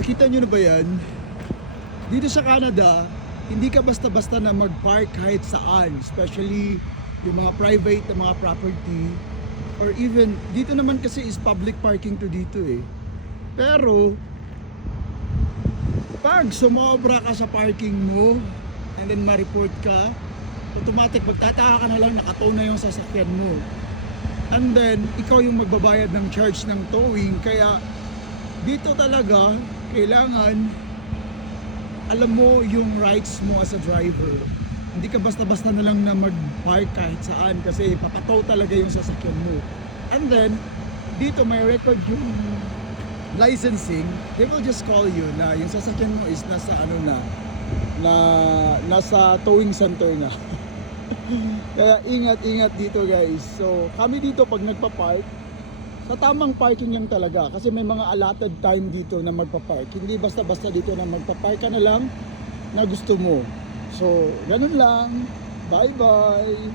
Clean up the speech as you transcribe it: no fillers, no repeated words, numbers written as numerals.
Nakita nyo na ba yan? Dito sa Canada, hindi ka basta-basta na mag-park kahit saan. Especially yung mga private na mga property. Or even, dito naman kasi is public parking to dito eh. Pero, pag sumobra ka sa parking mo, and then ma-report ka, automatic magtataka ka na lang nakatow na yung sasakyan mo. And then, ikaw yung magbabayad ng charge ng towing. Kaya, dito talaga, kailangan alam mo yung rights mo as a driver. Hindi ka basta-basta na lang na mag-park kahit saan kasi papataw talaga yung sasakyan mo. And then, dito may record yung licensing. They will just call you na yung sasakyan mo is nasa nasa towing center na. Kaya ingat-ingat dito guys. So kami dito pag nagpa-park, sa tamang parking lang talaga. Kasi may mga allotted time dito na magpa-park. Hindi basta-basta dito na magpa-park ka na lang na gusto mo. So ganun lang. Bye-bye!